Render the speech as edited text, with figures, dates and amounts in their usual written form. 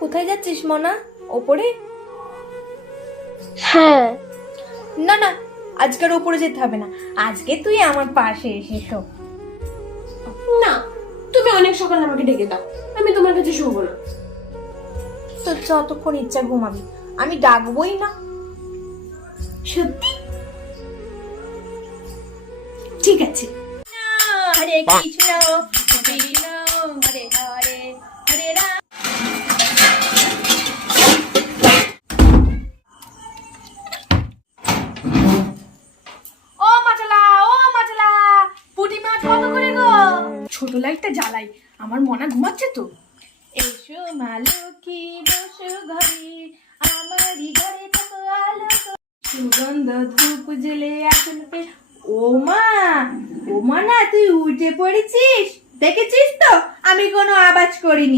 কোথায় যাচ্ছিস মনা? ওপরে? হ্যাঁ। না না, আজকের ওপরে যেতে হবে না, আজকে তুই আমার পাশে এসে শো। না, তুমি অনেক সকালে আমাকে ডেকে দাও, আমি তোমার কাছে শোবো না। তোর যতক্ষণ ইচ্ছা ঘুমাবি, আমি ডাকবই না। সত্যি? ঠিক আছে। হরে কৃষ্ণ কৃষ্ণ হরে হরে হরে রাম। ও মাছলা, ও মাছলা, পুঁটি মাছ কত করে গো? ছোট লাইটটা জ্বালাই, আমার মনা ঘুমাচ্ছে তো। এসো মালকী বসো ঘরে, আমারই ঘরে কত আলো, সুগন্ধ ধূপ জেলে আসন পে। ও মা, ও মা না, তুই উঠে পড়েছিস? দেখেছিস তো আমি কোনো আওয়াজ করিনি।